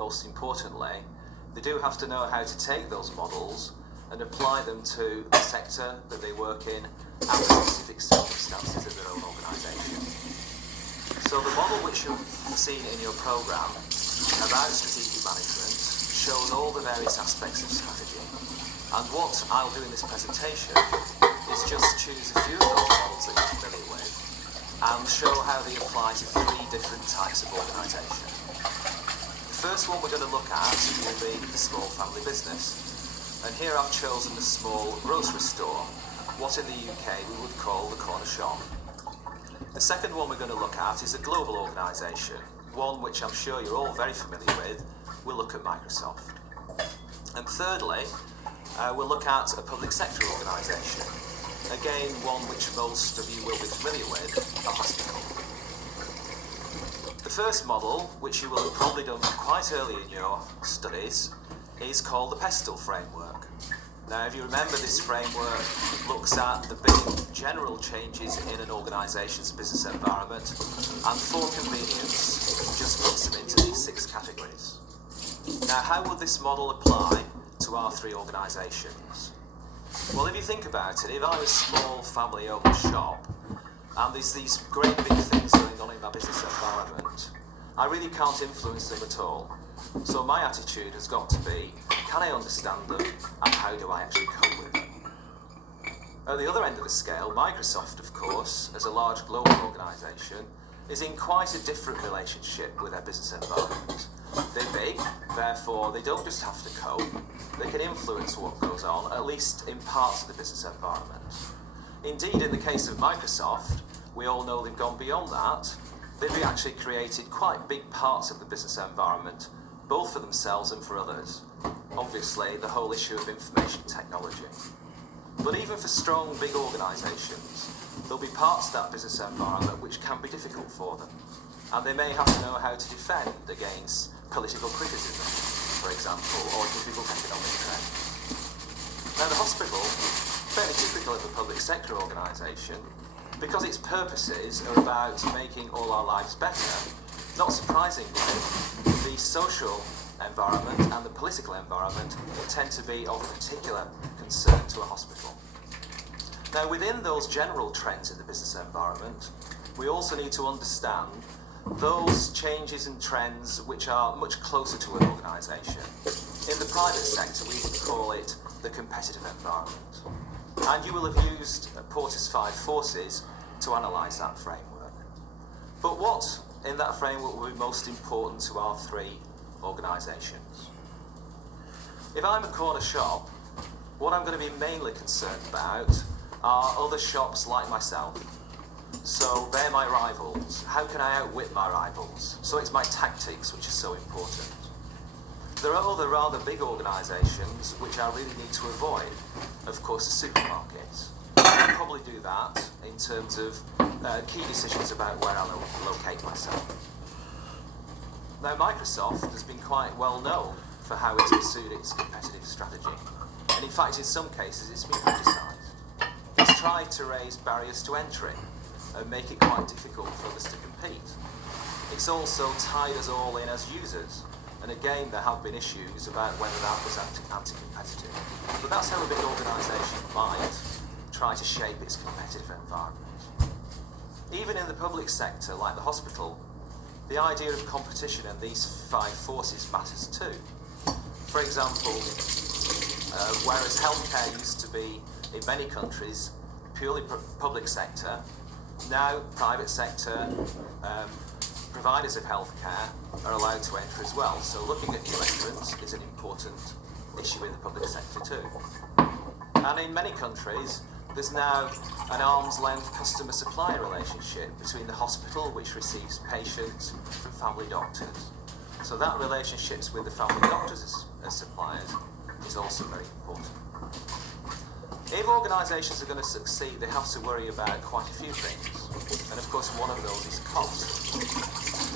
most importantly, they do have to know how to take those models and apply them to the sector that they work in and the specific circumstances of their own organisation. So the model which you've seen in your programme about strategic management shows all the various aspects of strategy. And what I'll do in this presentation is just choose a few of those models that you're familiar with and show how they apply to three different types of organisation. The first one we're going to look at will be the small family business. And here I've chosen the small grocery store, what in the UK we would call the corner shop. The second one we're going to look at is a global organisation, one which I'm sure you're all very familiar with. We'll look at Microsoft. And thirdly, we'll look at a public sector organisation, again one which most of you will be familiar with, a hospital. The first model, which you will have probably done quite early in your studies, is called the PESTLE framework. Now, if you remember, this framework looks at the big general changes in an organisation's business environment, and for convenience, just puts them into these 6 categories. Now, how would this model apply to our 3 organisations? Well, if you think about it, if I'm a small family-owned shop, and there's these great big things going on in my business environment, I really can't influence them at all. So my attitude has got to be, can I understand them and how do I actually cope with them? At the other end of the scale, Microsoft, of course, as a large global organisation, is in quite a different relationship with their business environment. They're big, therefore they don't just have to cope, they can influence what goes on, at least in parts of the business environment. Indeed, in the case of Microsoft, we all know they've gone beyond that. They've actually created quite big parts of the business environment, both for themselves and for others. Obviously, the whole issue of information technology. But even for strong, big organisations, there'll be parts of that business environment which can be difficult for them. And they may have to know how to defend against political criticism, for example, or difficult economic trends. Now, the hospital, fairly typical of a public sector organisation, because its purposes are about making all our lives better, not surprisingly, the social environment and the political environment tend to be of particular concern to a hospital. Now, within those general trends in the business environment, we also need to understand those changes and trends which are much closer to an organisation. In the private sector, we would call it the competitive environment. And you will have used Porter's 5 forces to analyse that framework. But what in that framework will be most important to our 3 organisations? If I'm a corner shop, what I'm going to be mainly concerned about are other shops like myself. So they're my rivals. How can I outwit my rivals? So it's my tactics which are so important. There are other rather big organisations which I really need to avoid. Of course, the supermarkets. I'll probably do that in terms of key decisions about where I'll locate myself. Now, Microsoft has been quite well known for how it's pursued its competitive strategy. And in fact, in some cases, it's been criticised. It's tried to raise barriers to entry and make it quite difficult for others to compete. It's also tied us all in as users. And again, there have been issues about whether that was anti-competitive. But that's how a big organisation might try to shape its competitive environment. Even in the public sector, like the hospital, the idea of competition and these 5 forces matters too. For example, whereas healthcare used to be, in many countries, purely public sector, now private sector providers of healthcare are allowed to enter as well. So looking at new entrants is an important issue in the public sector too. And in many countries, there's now an arm's length customer-supplier relationship between the hospital, which receives patients from family doctors. So that relationship with the family doctors as suppliers is also very important. If organisations are going to succeed, they have to worry about quite a few things. And of course, one of those is cost.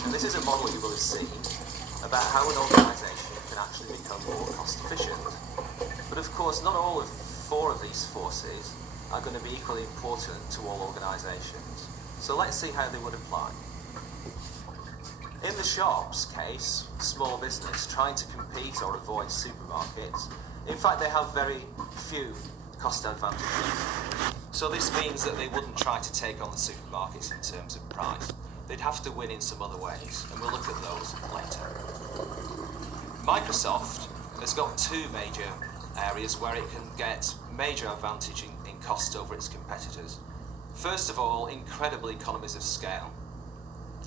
And this is a model you will have seen about how an organisation can actually become more cost efficient. But of course, not all of 4 of these forces are going to be equally important to all organisations. So let's see how they would apply. In the shop's case, small business trying to compete or avoid supermarkets, in fact they have very few cost advantages. So this means that they wouldn't try to take on the supermarkets in terms of price. They'd have to win in some other ways, and we'll look at those later. Microsoft has got two major areas where it can get major advantage in cost over its competitors. First of all, incredible economies of scale.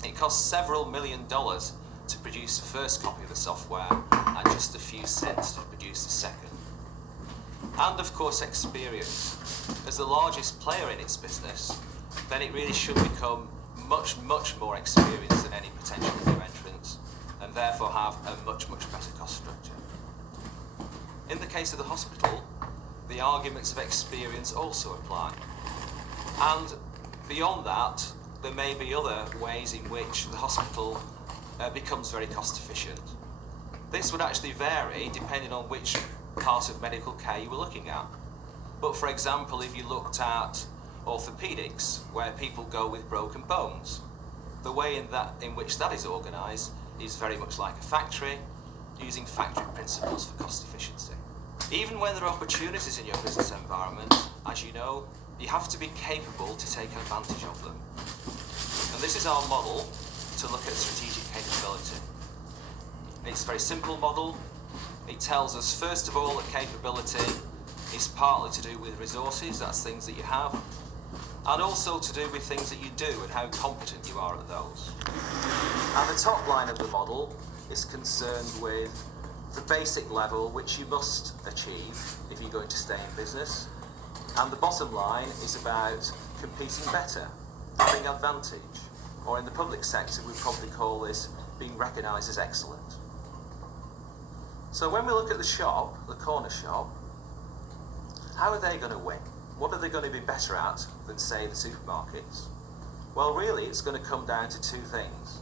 It costs several $1 million to produce the first copy of the software and just a few cents to produce the second. And of course experience. As the largest player in its business, then it really should become much more experienced than any potential new entrants, and therefore have a much better cost structure. In the case of the hospital, the arguments of experience also apply. And beyond that, there may be other ways in which the hospital becomes very cost efficient. This would actually vary depending on which part of medical care you were looking at. But for example, if you looked at orthopedics, where people go with broken bones, the way in which that is organised is very much like a factory, using factory principles for cost efficiency. Even when there are opportunities in your business environment, as you know, you have to be capable to take advantage of them. And this is our model to look at strategic capability. It's a very simple model. It tells us, first of all, that capability is partly to do with resources, that's things that you have, and also to do with things that you do and how competent you are at those. And the top line of the model is concerned with the basic level which you must achieve if you're going to stay in business, and the bottom line is about competing better, having advantage, or in the public sector we'd probably call this being recognised as excellent. So when we look at the shop, the corner shop, how are they going to win? What are they going to be better at than, say, the supermarkets? Well, really, it's going to come down to two things.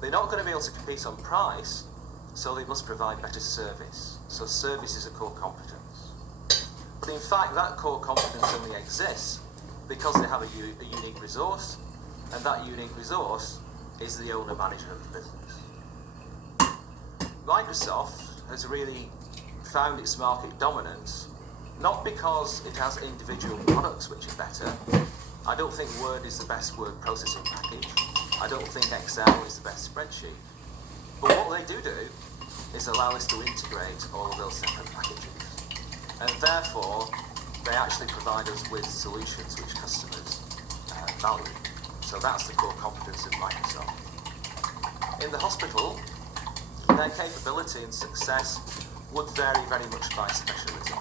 They're not going to be able to compete on price, so they must provide better service. So service is a core competence. But in fact, that core competence only exists because they have a unique resource, and that unique resource is the owner-manager of the business. Microsoft has really found its market dominance not because it has individual products which are better. I don't think Word is the best word processing package. I don't think Excel is the best spreadsheet. But what they do is allow us to integrate all of those separate packages. And therefore, they actually provide us with solutions which customers value. So that's the core competence of Microsoft. In the hospital, their capability and success would vary very much by specialty.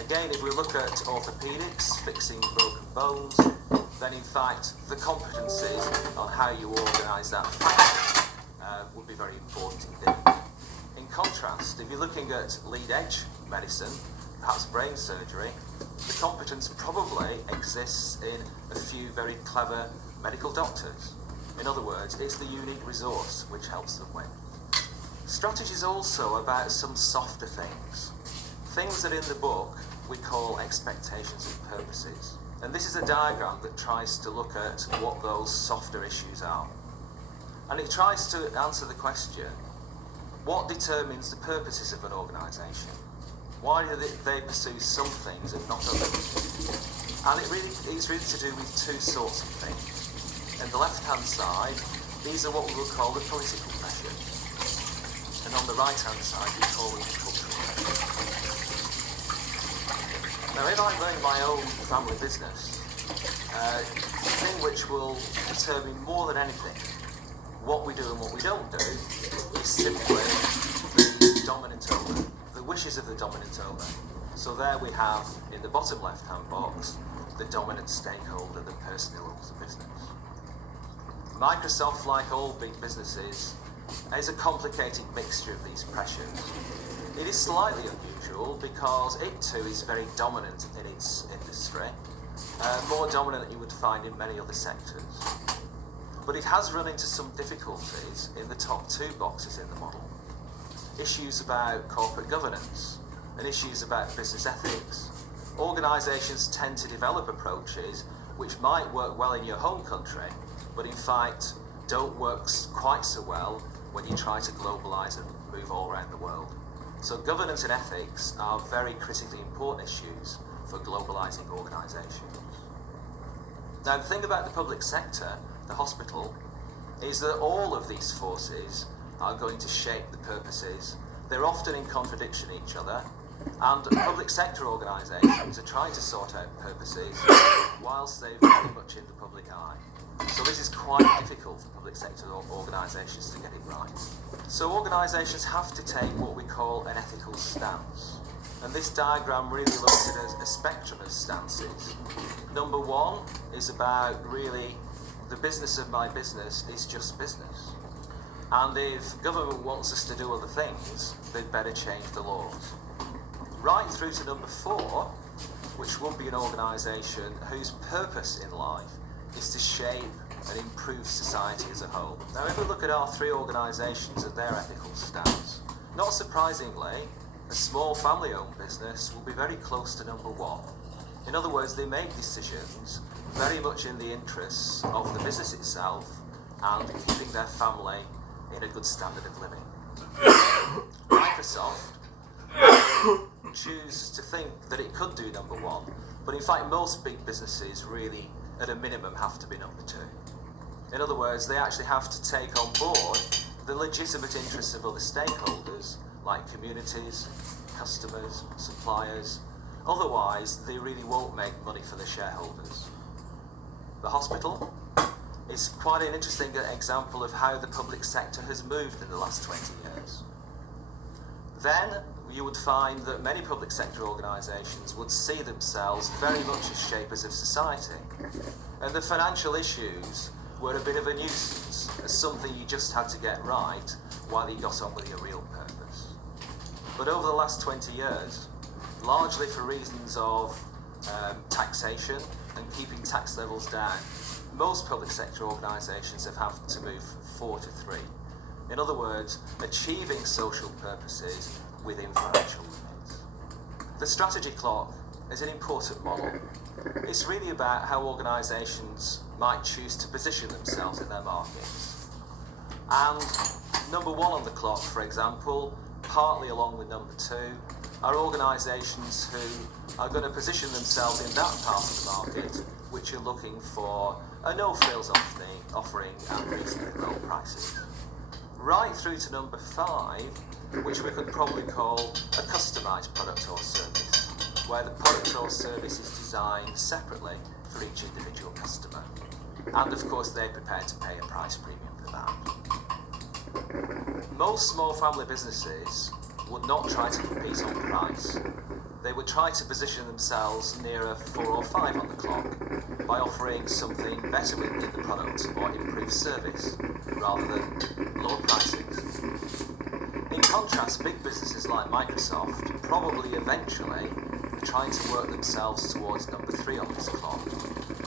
Again, if we look at orthopedics, fixing broken bones, then in fact the competencies on how you organise that factory would be very important indeed. In contrast, if you're looking at lead-edge medicine, perhaps brain surgery, the competence probably exists in a few very clever medical doctors. In other words, it's the unique resource which helps them win. Strategy is also about some softer things that in the book we call expectations and purposes. And this is a diagram that tries to look at what those softer issues are. And it tries to answer the question, what determines the purposes of an organisation? Why do they pursue some things and not others? And it's really to do with two sorts of things. On the left-hand side, these are what we would call the political pressures. And on the right-hand side, we call them the cultural pressures. Now, if I run my own family business, the thing which will determine more than anything what we do and what we don't do is simply the dominant owner, the wishes of the dominant owner. So there we have, in the bottom left-hand box, the dominant stakeholder, the person who owns the business. Microsoft, like all big businesses, is a complicated mixture of these pressures. It is slightly unusual because it too is very dominant in its industry, more dominant than you would find in many other sectors. But it has run into some difficulties in the top two boxes in the model. Issues about corporate governance and issues about business ethics. Organisations tend to develop approaches which might work well in your home country, but in fact don't work quite so well when you try to globalise and move all around the world. So governance and ethics are very critically important issues for globalising organisations. Now the thing about the public sector, the hospital, is that all of these forces are going to shape the purposes. They're often in contradiction to each other, and public sector organisations are trying to sort out purposes whilst they're very much in the public eye. So this is quite difficult for public sector organisations to get it right. So organisations have to take what we call an ethical stance. And this diagram really looks at a spectrum of stances. Number one is about really the business of my business is just business. And if government wants us to do other things, they'd better change the laws. Right through to number four, which would be an organisation whose purpose in life is to shape and improve society as a whole. Now if we look at our three organisations and their ethical stance, not surprisingly, a small family-owned business will be very close to number one. In other words, they make decisions very much in the interests of the business itself and keeping their family in a good standard of living. Microsoft choose to think that it could do number one, but in fact most big businesses really at a minimum have to be number two. In other words, they actually have to take on board the legitimate interests of other stakeholders like communities, customers, suppliers. Otherwise, they really won't make money for the shareholders. The hospital is quite an interesting example of how the public sector has moved in the last 20 years. Then you would find that many public sector organisations would see themselves very much as shapers of society. And the financial issues were a bit of a nuisance, as something you just had to get right while you got on with your real purpose. But over the last 20 years, largely for reasons of taxation and keeping tax levels down, most public sector organisations have had to move 4 to 3. In other words, achieving social purposes within financial limits. The strategy clock is an important model. It's really about how organisations might choose to position themselves in their markets. And number one on the clock, for example, partly along with number two, are organisations who are going to position themselves in that part of the market which are looking for a no-frills offering and reasonably low prices. Right through to number 5, which we could probably call a customised product or service, where the product or service is designed separately for each individual customer. And of course they're prepared to pay a price premium for that. Most small family businesses would not try to compete on price. They would try to position themselves nearer 4 or 5 on the clock by offering something better within the product or improved service rather than lower prices. In contrast, big businesses like Microsoft probably eventually are trying to work themselves towards number 3 on this clock,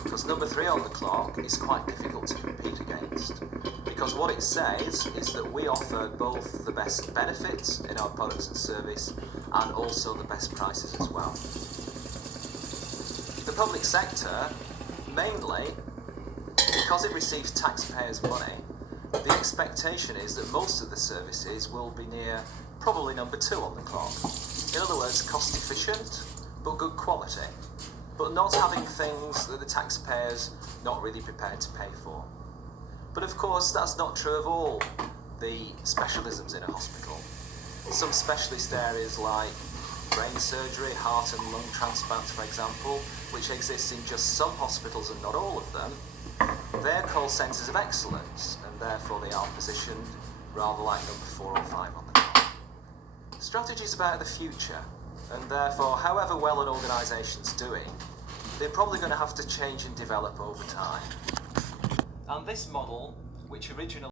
because number 3 on the clock is quite difficult to compete against, because what it says is that we offer both the best benefits in our products and service and also the best prices as well. The public sector, mainly because it receives taxpayers' money, the expectation is that most of the services will be near probably number 2 on the clock. In other words, cost efficient but good quality, but not having things that the taxpayers not really prepared to pay for. But of course that's not true of all the specialisms in a hospital. Some specialist areas like brain surgery, heart and lung transplants for example, which exist in just some hospitals and not all of them, they're called centres of excellence, and therefore they are positioned rather like number 4 or 5 on the clock. Strategy is about the future, and therefore however well an organisation's doing, they're probably going to have to change and develop over time. And this model, which originally